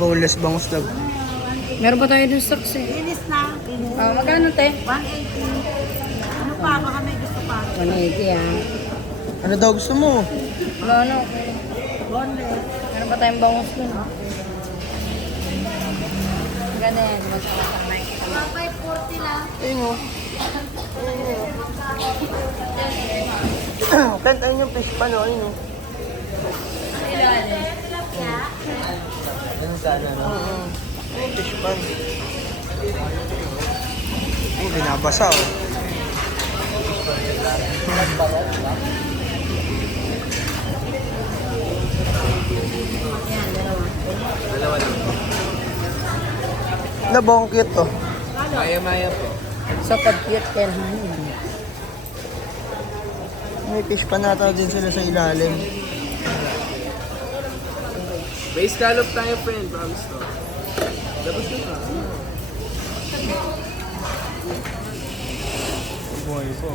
Boneless bangus daw. Meron ba tayo dun stocks eh? Inis na. Inis. Magkano te? 180. Ano pa? Baka may gusto pa. 180 ah. Ano daw gusto mo? Ano? Boneless. Meron ba tayong bangus dun? Ganda yan. Masarap ang nakikita mo. 540 lang. Ayun o. Kent, ayun yung fish pan o. Ayun o. Ganun sana, no? Ayun, fish pan. Oh, binabasa o. Yan, dalawa. Nabongkit to. Maya-maya po. So, pag cute yan. May fish pan nata din sila sa ilalim. May scallop tayo, friend. Promise to. Tapos na ka. Boy po.